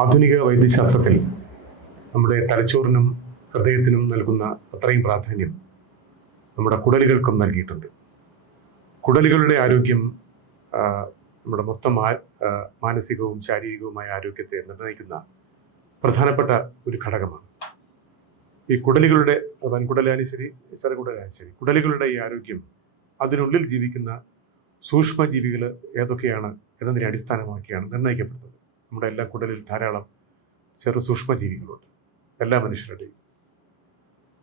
ആധുനിക വൈദ്യശാസ്ത്രത്തിൽ നമ്മുടെ തലച്ചോറിനും ഹൃദയത്തിനും നൽകുന്ന അത്രയും പ്രാധാന്യം നമ്മുടെ കുടലുകൾക്കും നൽകിയിട്ടുണ്ട്. കുടലുകളുടെ ആരോഗ്യം നമ്മുടെ മൊത്തം മാനസികവും ശാരീരികവുമായ ആരോഗ്യത്തെ നിർണയിക്കുന്ന പ്രധാനപ്പെട്ട ഒരു ഘടകമാണ്. ഈ കുടലുകളുടെ വൻകുടലായാലും ശരി ചെറുകുടലായാലും ശരി കുടലുകളുടെ ഈ ആരോഗ്യം അതിനുള്ളിൽ ജീവിക്കുന്ന സൂക്ഷ്മജീവികൾ ഏതൊക്കെയാണ് എന്നതിനെ അടിസ്ഥാനമാക്കിയാണ് നിർണയിക്കപ്പെടുന്നത് നമ്മുടെ എല്ലാ കുടലിൽ ധാരാളം ചെറു സൂക്ഷ്മജീവികളുണ്ട്. എല്ലാ മനുഷ്യരുടെയും.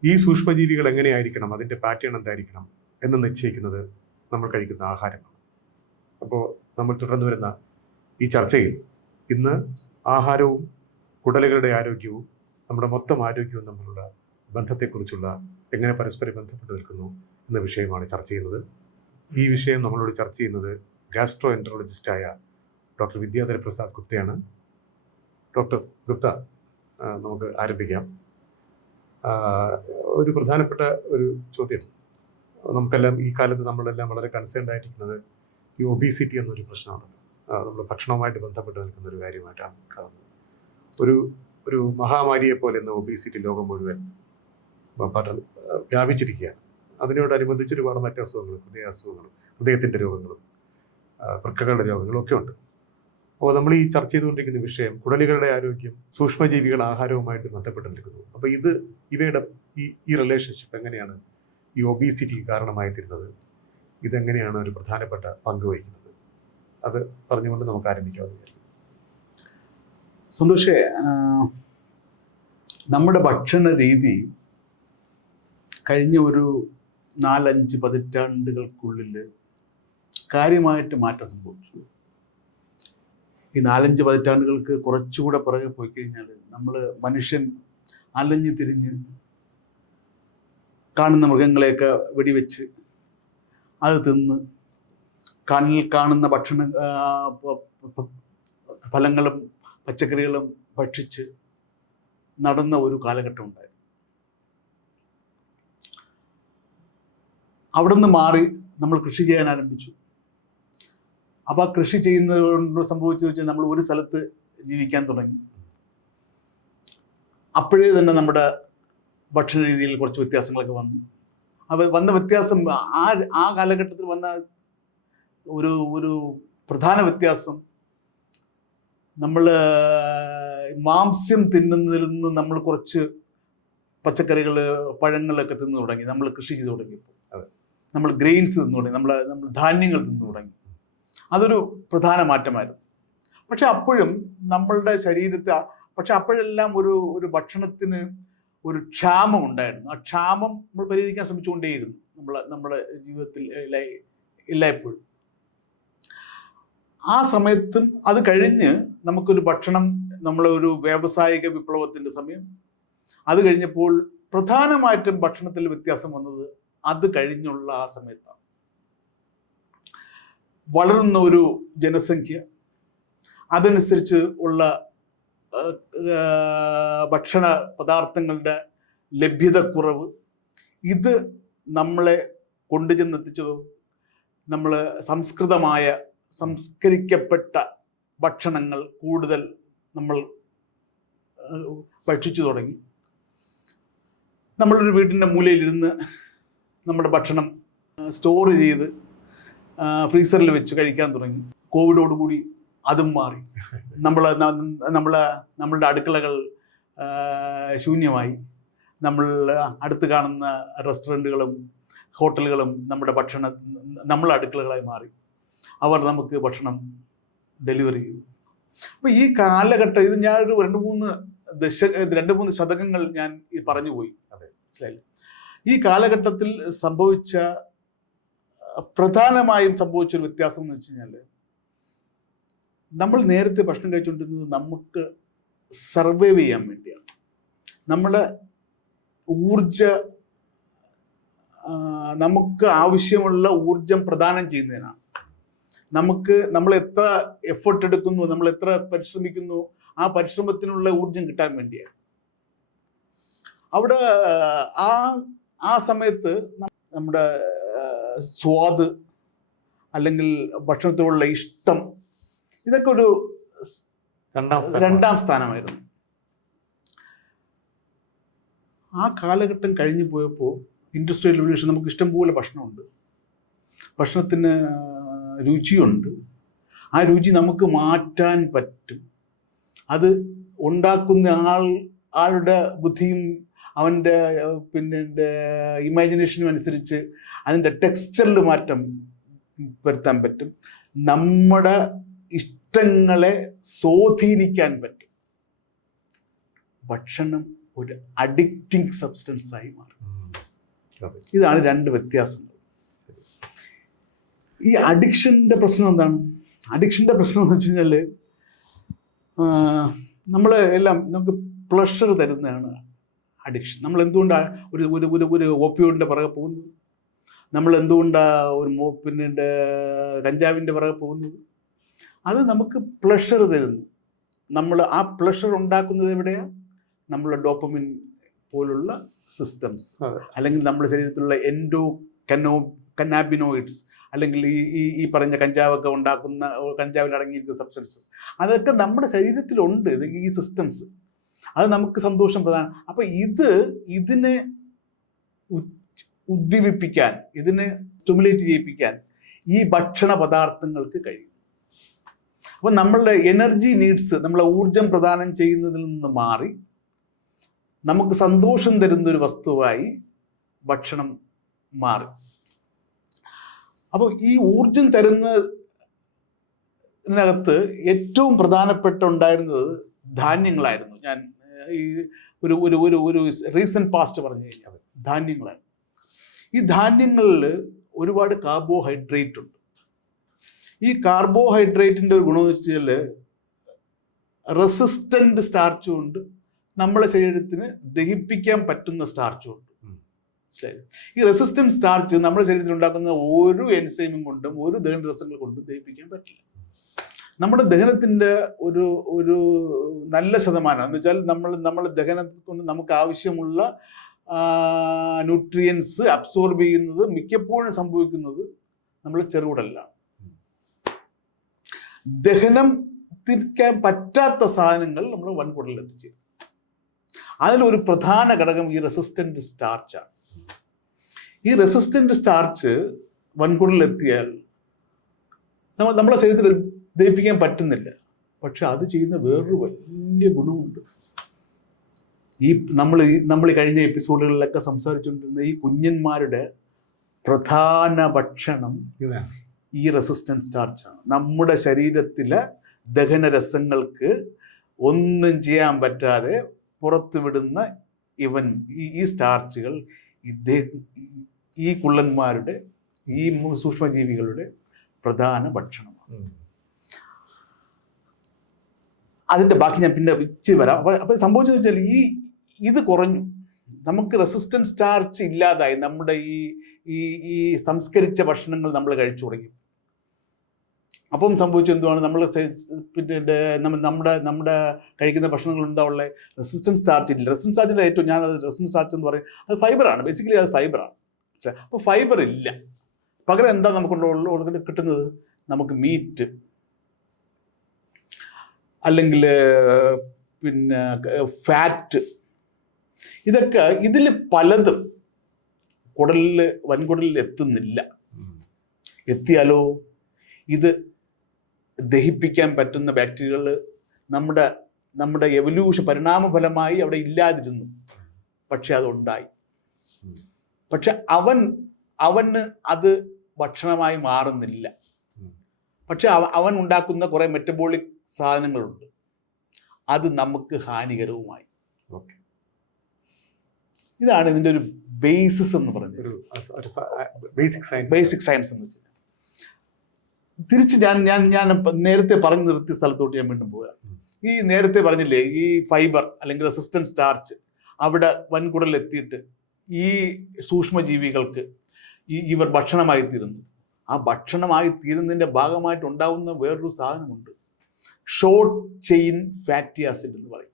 ഈ സൂക്ഷ്മജീവികൾ എങ്ങനെയായിരിക്കണം? അതിന്റെ പാറ്റേൺ എന്തായിരിക്കണം? എന്ന് നിശ്ചയിക്കുന്നത് നമ്മൾ കഴിക്കുന്ന ആഹാരമാണ്. അപ്പോൾ നമ്മൾ തുടർന്നു വരുന്ന ഈ ചർച്ചയിൽ ഇന്ന് ആഹാരവും കുടലുകളുടെ ആരോഗ്യവും നമ്മുടെ മൊത്തം ആരോഗ്യവും തമ്മിലുള്ള ബന്ധത്തെക്കുറിച്ചുള്ള എങ്ങനെ പരസ്പരം ബന്ധപ്പെട്ട് നിൽക്കുന്നു എന്ന വിഷയമാണ് ചർച്ച ചെയ്യുന്നത്. ഈ വിഷയം നമ്മളോട് ചർച്ച ചെയ്യുന്നത് ഗാസ്ട്രോ എൻട്രോളജിസ്റ്റായ ഡോക്ടർ വിദ്യാധര പ്രസാദ് ഗുപ്തയാണ്. ഡോക്ടർ ഗുപ്ത നമുക്ക് ആരംഭിക്കാം. ഒരു പ്രധാനപ്പെട്ട ഒരു ചോദ്യം. നമുക്കെല്ലാം ഈ കാലത്ത് നമ്മളെല്ലാം വളരെ കൺസേൺഡ് ആയിരിക്കുന്നത് ഈ ഒബീസിറ്റി എന്നൊരു പ്രശ്നമാണല്ലോ നമ്മൾ ഭക്ഷണവുമായിട്ട് ബന്ധപ്പെട്ട് നിൽക്കുന്ന ഒരു കാര്യമായിട്ടാണ് കാണുന്നത്. ഒരു ഒരു മഹാമാരിയെ പോലെ ഇന്ന് ഒബീസിറ്റി ലോകം മുഴുവൻ വ്യാപിച്ചിരിക്കുകയാണ്. അതിനോടനുബന്ധിച്ച് ഒരുപാട് മറ്റ് അസുഖങ്ങളും ഹൃദയ അസുഖങ്ങളും ഹൃദയത്തിന്റെ രോഗങ്ങളും വൃക്കകളുടെ രോഗങ്ങളും ഒക്കെ ഉണ്ട്. അപ്പോൾ നമ്മൾ ഈ ചർച്ച ചെയ്തുകൊണ്ടിരിക്കുന്ന വിഷയം കുടലുകളുടെ ആരോഗ്യം സൂക്ഷ്മജീവികൾ ആഹാരവുമായിട്ട് ബന്ധപ്പെട്ടിരിക്കുന്നു. അപ്പോൾ ഇത് ഇവയുടെ ഈ ഈ റിലേഷൻഷിപ്പ് എങ്ങനെയാണ് ഈ ഒബീസിറ്റി കാരണമായി തീരുന്നത് ഇതെങ്ങനെയാണ് ഒരു പ്രധാനപ്പെട്ട പങ്ക് വഹിക്കുന്നത്? അത് പറഞ്ഞുകൊണ്ട് നമുക്ക് ആരംഭിക്കാമെന്ന് വിചാരിക്കും സന്തോഷേ നമ്മുടെ ഭക്ഷണ രീതി കഴിഞ്ഞ ഒരു നാലഞ്ച് പതിറ്റാണ്ടുകൾക്കുള്ളിൽ കാര്യമായിട്ട് മാറ്റം സംഭവിച്ചു. ഈ നാലഞ്ച് പതിറ്റാണ്ടുകൾക്ക് കുറച്ചുകൂടെ പുറകെ പോയി കഴിഞ്ഞാൽ നമ്മൾ മനുഷ്യൻ അലഞ്ഞു തിരിഞ്ഞ് കാണുന്ന മൃഗങ്ങളെയൊക്കെ വെടിവെച്ച് അത് തിന്ന് കണ്ണിൽ കാണുന്ന ഭക്ഷണ ഫലങ്ങളും പച്ചക്കറികളും ഭക്ഷിച്ച് നടന്ന ഒരു കാലഘട്ടം ഉണ്ടായിരുന്നു അവിടുന്ന് മാറി നമ്മൾ കൃഷി ചെയ്യാൻ ആരംഭിച്ചു. അപ്പോൾ ആ കൃഷി ചെയ്യുന്നത് കൊണ്ട് സംഭവിച്ചു വെച്ചാൽ നമ്മൾ ഒരു സ്ഥലത്ത് ജീവിക്കാൻ തുടങ്ങി. അപ്പോഴേ തന്നെ നമ്മുടെ ഭക്ഷണ രീതിയിൽ കുറച്ച് വ്യത്യാസങ്ങളൊക്കെ വന്നു. അപ്പോൾ വന്ന വ്യത്യാസം ആ ആ കാലഘട്ടത്തിൽ വന്ന ഒരു ഒരു പ്രധാന വ്യത്യാസം നമ്മൾ മാംസ്യം തിന്നുന്നതിൽ നിന്ന് നമ്മൾ കുറച്ച് പച്ചക്കറികൾ പഴങ്ങളൊക്കെ തിന്നു തുടങ്ങി. നമ്മൾ കൃഷി ചെയ്തു തുടങ്ങിയപ്പോൾ. നമ്മൾ ഗ്രെയിൻസ് തിന്നു തുടങ്ങി. നമ്മൾ നമ്മൾ ധാന്യങ്ങൾ തിന്നു തുടങ്ങി. അതൊരു പ്രധാന മാറ്റമായിരുന്നു. പക്ഷെ അപ്പോഴും നമ്മളുടെ ശരീരത്തെ പക്ഷെ അപ്പോഴെല്ലാം ഒരു ഒരു ഭക്ഷണത്തിന് ഒരു ക്ഷാമം ഉണ്ടായിരുന്നു. ആ ക്ഷാമം നമ്മൾ പരിഹരിക്കാൻ ശ്രമിച്ചുകൊണ്ടേയിരുന്നു നമ്മൾ നമ്മുടെ ജീവിതത്തിൽ എല്ലാ എല്ലായ്പ്പോഴും ആ സമയത്തും അത് കഴിഞ്ഞ് നമുക്കൊരു ഭക്ഷണം നമ്മളെ ഒരു വ്യാവസായിക വിപ്ലവത്തിന്റെ സമയം. അത് കഴിഞ്ഞപ്പോൾ പ്രധാനമായിട്ടും ഭക്ഷണത്തിൽ വ്യത്യാസം വന്നത് അത് കഴിഞ്ഞുള്ള ആ സമയത്താണ്. വളരുന്ന ഒരു ജനസംഖ്യ. അതനുസരിച്ച് ഉള്ള ഭക്ഷണ പദാർത്ഥങ്ങളുടെ ലഭ്യത കുറവ് ഇത് നമ്മളെ കൊണ്ടുചെന്നെത്തിച്ചതോ നമ്മൾ സംസ്കൃതമായ സംസ്കരിക്കപ്പെട്ട ഭക്ഷണങ്ങൾ കൂടുതൽ നമ്മൾ ഭക്ഷിച്ചു തുടങ്ങി. നമ്മളൊരു വീട്ടിന്റെ മൂലയിലിരുന്ന് നമ്മുടെ ഭക്ഷണം സ്റ്റോർ ചെയ്ത് ഫ്രീസറിൽ വെച്ച് കഴിക്കാൻ തുടങ്ങി. കോവിഡോടുകൂടി അതും മാറി. നമ്മൾ നമ്മൾ നമ്മളുടെ അടുക്കളകൾ ശൂന്യമായി. നമ്മൾ അടുത്ത് കാണുന്ന റെസ്റ്റോറന്റുകളും ഹോട്ടലുകളും നമ്മുടെ ഭക്ഷണ നമ്മളെ അടുക്കളകളായി മാറി. അവർ നമുക്ക് ഭക്ഷണം ഡെലിവറി ചെയ്തു. അപ്പോൾ ഈ കാലഘട്ടം ഇത് ഞാനൊരു രണ്ട് മൂന്ന് ദശ രണ്ട് മൂന്ന് ശതകങ്ങൾ ഞാൻ പറഞ്ഞു പോയി അതെ. മനസ്സിലായില്ലേ. ഈ കാലഘട്ടത്തിൽ സംഭവിച്ച പ്രധാനമായും സംഭവിച്ചൊരു വ്യത്യാസം എന്ന് വെച്ച് കഴിഞ്ഞാൽ നമ്മൾ നേരത്തെ ഭക്ഷണം കഴിച്ചുകൊണ്ടിരുന്നത് നമുക്ക് സർവൈവ് ചെയ്യാൻ വേണ്ടിയാണ്. നമ്മളെ ഊർജ നമുക്ക് ആവശ്യമുള്ള ഊർജം പ്രദാനം ചെയ്യുന്നതിനാണ്. നമുക്ക് നമ്മൾ എത്ര എഫേർട്ട് എടുക്കുന്നു നമ്മൾ എത്ര പരിശ്രമിക്കുന്നു ആ പരിശ്രമത്തിനുള്ള ഊർജം കിട്ടാൻ വേണ്ടിയാണ്. അവിടെ ആ ആ സമയത്ത് നമ്മുടെ സ്വാദ് അല്ലെങ്കിൽ ഭക്ഷണത്തോടുള്ള ഇഷ്ടം ഇതൊക്കെ ഒരു രണ്ടാം സ്ഥാനം. രണ്ടാം സ്ഥാനമായിരുന്നു. ആ കാലഘട്ടം കഴിഞ്ഞു പോയപ്പോൾ ഇൻഡസ്ട്രിയൽ റവല്യൂഷൻ നമുക്ക് ഇഷ്ടംപോലെ ഭക്ഷണമുണ്ട്. ഭക്ഷണത്തിന് രുചിയുണ്ട്. ആ രുചി നമുക്ക് മാറ്റാൻ പറ്റും. അത് ഉണ്ടാക്കുന്ന ആൾ ആളുടെ ബുദ്ധിയും അവന്റെ പിന്നെ ഇമാജിനേഷനും അനുസരിച്ച് അതിന്റെ ടെക്സ്ചറിൽ മാറ്റം വരുത്താൻ പറ്റും. നമ്മുടെ ഇഷ്ടങ്ങളെ സ്വാധീനിക്കാൻ പറ്റും. ഭക്ഷണം ഒരു അഡിക്റ്റിംഗ് സബ്സ്റ്റൻസ് ആയി മാറും. ഇതാണ് രണ്ട് വ്യത്യാസങ്ങൾ. ഈ അഡിക്ഷന്റെ പ്രശ്നം എന്താണ്? അഡിക്ഷന്റെ പ്രശ്നം എന്ന് വെച്ച് കഴിഞ്ഞാൽ നമ്മൾ എല്ലാം നമുക്ക് പ്ലഷർ തരുന്നതാണ്. അഡിക്ഷൻ നമ്മൾ എന്തുകൊണ്ടാണ് ഒരു ഒരു ഒരു ഒരു ഓപ്പിയോഡിന്റെ പുറകെ പോകുന്നത്? നമ്മൾ എന്തുകൊണ്ടാണ് ഒരു മോപ്പിന്റെ പിന്നെ കഞ്ചാവിന്റെ പുറകെ പോകുന്നത്? അത് നമുക്ക് പ്ലഷർ തരുന്നു. നമ്മൾ ആ പ്ലഷർ ഉണ്ടാക്കുന്നത് എവിടെയാണ് നമ്മളെ ഡോപ്പമിൻ പോലുള്ള സിസ്റ്റംസ്. അല്ലെങ്കിൽ നമ്മുടെ ശരീരത്തിലുള്ള എൻഡോ കനോ കനാബിനോയിഡ്സ് അല്ലെങ്കിൽ ഈ ഈ ഈ പറഞ്ഞ കഞ്ചാവൊക്കെ ഉണ്ടാക്കുന്ന കഞ്ചാവിൽ അടങ്ങിയിരിക്കുന്ന സബ്സ്റ്റൻസസ് അതൊക്കെ നമ്മുടെ ശരീരത്തിലുണ്ട്. ഈ സിസ്റ്റംസ് അത് നമുക്ക് സന്തോഷം പ്രധാനം. അപ്പൊ ഇത് ഇതിനെ ഉദ്ദീപിപ്പിക്കാൻ ഇതിനെ സ്റ്റിമുലേറ്റ് ചെയ്യിപ്പിക്കാൻ ഈ ഭക്ഷണ പദാർത്ഥങ്ങൾക്ക് കഴിയും. അപ്പം നമ്മളുടെ എനർജി നീഡ്സ് നമ്മളെ ഊർജം പ്രദാനം ചെയ്യുന്നതിൽ നിന്ന് മാറി നമുക്ക് സന്തോഷം തരുന്ന ഒരു വസ്തുവായി ഭക്ഷണം മാറി. അപ്പോൾ ഈ ഊർജം തരുന്ന ഇതിനകത്ത് ഏറ്റവും പ്രധാനപ്പെട്ട ഉണ്ടായിരുന്നത് ധാന്യങ്ങളായിരുന്നു. ഞാൻ ഈ ഒരു ഒരു ഒരു ഒരു റീസെന്റ് പാസ്റ്റ് പറഞ്ഞു കഴിഞ്ഞാൽ ധാന്യങ്ങളായിരുന്നു ഈ ധാന്യങ്ങളിൽ ഒരുപാട് കാർബോഹൈഡ്രേറ്റ് ഉണ്ട്. ഈ കാർബോഹൈഡ്രേറ്റിന്റെ ഒരു ഗുണമെന്ന് വെച്ചാൽ റെസിസ്റ്റന്റ് സ്റ്റാർച്ചും ഉണ്ട്. നമ്മളെ ശരീരത്തിന് ദഹിപ്പിക്കാൻ പറ്റുന്ന സ്റ്റാർച്ചും ഉണ്ട്. ഈ റെസിസ്റ്റന്റ് സ്റ്റാർച്ച് നമ്മുടെ ശരീരത്തിൽ ഉണ്ടാക്കുന്ന ഒരു എൻസൈമും കൊണ്ടും ഒരു ദഹന രസങ്ങൾ കൊണ്ടും ദഹിപ്പിക്കാൻ പറ്റില്ല. നമ്മുടെ ദഹനത്തിന്റെ ഒരു ഒരു നല്ല ശതമാനം എന്ന് വെച്ചാൽ നമ്മൾ നമ്മൾ ദഹനത്തിൽ കൊണ്ട് നമുക്ക് ആവശ്യമുള്ള ന്യൂട്രിയൻസ് അബ്സോർബ് ചെയ്യുന്നത് മിക്കപ്പോഴും സംഭവിക്കുന്നത് നമ്മൾ ചെറുകുടലിലാണ്. ദഹനം തിരിക്കാൻ പറ്റാത്ത സാധനങ്ങൾ നമ്മൾ വൻകുടലിൽ എത്തിച്ചേരും അതിലൊരു പ്രധാന ഘടകം ഈ റെസിസ്റ്റന്റ് സ്റ്റാർച്ചാണ് ഈ റെസിസ്റ്റന്റ് സ്റ്റാർച്ച് വൻകുടലിൽ എത്തിയാൽ നമ്മൾ നമ്മുടെ ശരീരത്തിൽ ദഹിപ്പിക്കാൻ പറ്റുന്നില്ല പക്ഷെ അത് ചെയ്യുന്ന വേറൊരു വലിയ ഗുണമുണ്ട് ഈ നമ്മൾ നമ്മൾ കഴിഞ്ഞ എപ്പിസോഡുകളിലൊക്കെ സംസാരിച്ചുകൊണ്ടിരുന്ന ഈ കുഞ്ഞന്മാരുടെ പ്രധാന ഭക്ഷണം. ഈ റെസിസ്റ്റൻസ് സ്റ്റാർച്ചാണ് നമ്മുടെ ശരീരത്തിലെ ദഹനരസങ്ങൾക്ക് ഒന്നും ചെയ്യാൻ പറ്റാതെ പുറത്തുവിടുന്ന ഇവൻ ഈ ഈ സ്റ്റാർച്ചുകൾ ഇദ്ദേഹം ഈ- കുള്ളന്മാരുടെ ഈ സൂക്ഷ്മജീവികളുടെ പ്രധാന ഭക്ഷണമാണ്. അതിന്റെ ബാക്കി ഞാൻ പിന്നെ ഇച്ചിരി വരാം. അപ്പോൾ അപ്പോൾ സംഭവിച്ചത് വെച്ചാൽ ഈ ഇത് കുറഞ്ഞു. നമുക്ക് റെസിസ്റ്റൻസ് സ്റ്റാർച്ച് ഇല്ലാതായി. നമ്മുടെ ഈ ഈ ഈ സംസ്കരിച്ച ഭക്ഷണങ്ങൾ നമ്മൾ കഴിച്ചു തുടങ്ങി. അപ്പം സംഭവിച്ചത് എന്തുവാണ്? നമ്മൾ പിന്നെ നമ്മുടെ നമ്മുടെ കഴിക്കുന്ന ഭക്ഷണങ്ങൾ ഉണ്ടാവുള്ള റെസിസ്റ്റൻസ് സ്റ്റാർച്ച് ഇല്ല. റെസിസ്റ്റൻസ് സ്റ്റാർച്ചിന്റെ ഏറ്റവും ഞാൻ റെസിസ്റ്റൻസ് സ്റ്റാർച്ച് എന്ന് പറയും. അത് ഫൈബറാണ് ബേസിക്കലി അത് ഫൈബറാണ് അപ്പോൾ ഫൈബർ ഇല്ല. പകരം എന്താ നമുക്ക് കിട്ടുന്നത്? നമുക്ക് മീറ്റ് അല്ലെങ്കിൽ പിന്നെ ഫാറ്റ് ഇതൊക്കെ ഇതിൽ പലതും കുടലിൽ വൻകുടലിൽ എത്തുന്നില്ല. എത്തിയാലോ ഇത് ദഹിപ്പിക്കാൻ പറ്റുന്ന ബാക്ടീരിയകൾ നമ്മുടെ നമ്മുടെ എവല്യൂഷൻ പരിണാമഫലമായി അവിടെ ഇല്ലാതിരുന്നു പക്ഷെ അതുണ്ടായി. പക്ഷെ അവൻ അവന് അത് ഭക്ഷണമായി മാറുന്നില്ല. പക്ഷെ അവൻ ഉണ്ടാക്കുന്ന കുറേ മെറ്റബോളിക് സാധനങ്ങളുണ്ട്. അത് നമുക്ക് ഹാനികരവുമായി. ഓക്കെ. ഇതാണ് ഇതിന്റെ ഒരു ബേസിസ് എന്ന് പറയുന്നത്. ബേസിക് സയൻസ് ബേസിക് സയൻസ് എന്ന് വെച്ചാൽ തിരിച്ച് ഞാൻ ഞാൻ ഞാൻ നേരത്തെ പറഞ്ഞു നിർത്തിയ സ്ഥലത്തോട്ട് ഞാൻ വീണ്ടും പോവുക ഉം. ഈ നേരത്തെ പറഞ്ഞില്ലേ ഈ ഫൈബർ അല്ലെങ്കിൽ റെസിസ്റ്റൻസ് സ്റ്റാർച്ച് അവിടെ വൻകുടലെത്തിയിട്ട് ഈ സൂക്ഷ്മജീവികൾക്ക് ഈ ഇവർ ഭക്ഷണമായി തീരുന്നു ആ ഭക്ഷണമായി തീരുന്നതിന്റെ ഭാഗമായിട്ട് ഉണ്ടാവുന്ന വേറൊരു സാധനമുണ്ട്. ഷോർട്ട് ചെയിൻ ഫാറ്റി ആസിഡ് എന്ന് പറയും.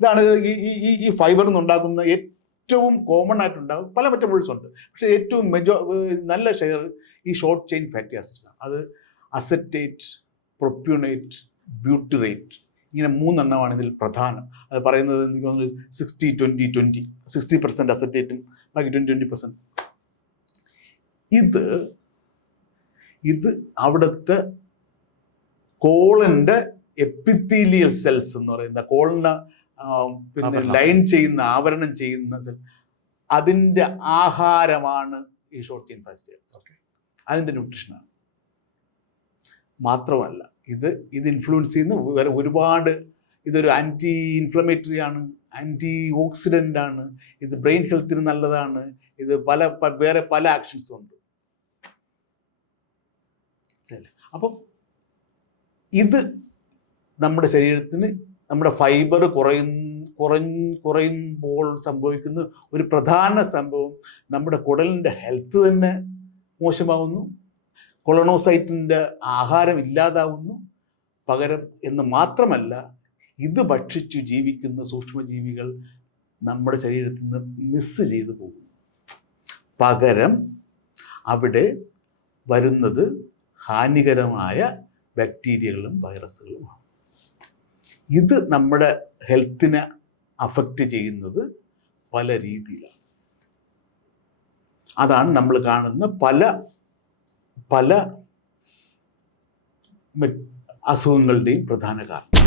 ഇതാണ് ഈ ഈ ഉണ്ടാക്കുന്ന ഫൈബറിൽ ഏറ്റവും കോമൺ ആയിട്ടുണ്ടാകും പല മെറ്റബോൾസ് ഉണ്ട്. പക്ഷേ ഏറ്റവും മെജോ നല്ല ഷെയർ ഈ ഷോർട്ട് ചെയിൻ ഫാറ്റി ആസിഡ്സ് ആണ്. അത് അസറ്റേറ്റ് പ്രൊപ്യൂണേറ്റ് ബ്യൂട്ടിറേറ്റ് ഇങ്ങനെ മൂന്നെണ്ണമാണ് ഇതിൽ പ്രധാനം. അത് പറയുന്നത് എനിക്ക് തോന്നുന്നു sixty twenty twenty sixty percent അസറ്റേറ്റും ബാക്കി ട്വന്റി ട്വന്റി പെർസെന്റ് ഇത് ഇത് അവിടുത്തെ കോളന്റെ എപ്പിത്തീലിയൽ സെൽസ് എന്ന് പറയുന്ന കോളിന് പിന്നെ ലൈൻ ചെയ്യുന്ന ആവരണം ചെയ്യുന്ന സെൽ അതിന്റെ ആഹാരമാണ് ഈ ഷോർട്ട് ചെയിൻ ഫാസ്റ്റ് അതിന്റെ ന്യൂട്രീഷനാണ് മാത്രമല്ല ഇത് ഇത് ഇൻഫ്ലുവൻസ് ചെയ്യുന്ന വേറെ ഒരുപാട് ഇതൊരു ആന്റി ഇൻഫ്ലമേറ്ററി ആണ് ആന്റി ഓക്സിഡന്റ് ആണ് ഇത് ബ്രെയിൻ ഹെൽത്തിന് നല്ലതാണ് ഇത് പല വേറെ പല ആക്ഷൻസും ഉണ്ട്. അപ്പം ഇത് നമ്മുടെ ശരീരത്തിന് നമ്മുടെ ഫൈബർ കുറയുന്ന കുറഞ്ഞ് കുറയുമ്പോൾ സംഭവിക്കുന്ന ഒരു പ്രധാന സംഭവം നമ്മുടെ കുടലിന്റെ ഹെൽത്ത് തന്നെ മോശമാവുന്നു. കൊളണോസൈറ്റിന്റെ ആഹാരം ഇല്ലാതാവുന്നു. പകരം എന്ന് മാത്രമല്ല ഇത് ഭക്ഷിച്ചു ജീവിക്കുന്ന സൂക്ഷ്മജീവികൾ നമ്മുടെ ശരീരത്തിൽ നിന്ന് മിസ് ചെയ്തു പോകുന്നു. പകരം അവിടെ വരുന്നത് ഹാനികരമായ ബാക്ടീരിയകളും വൈറസുകളുമാണ് ഇത് നമ്മുടെ ഹെൽത്തിനെ അഫക്റ്റ് ചെയ്യുന്നത് പല രീതിയിലാണ്. അതാണ് നമ്മൾ കാണുന്ന പല പല അസുഖങ്ങളുടെയും പ്രധാന കാരണം.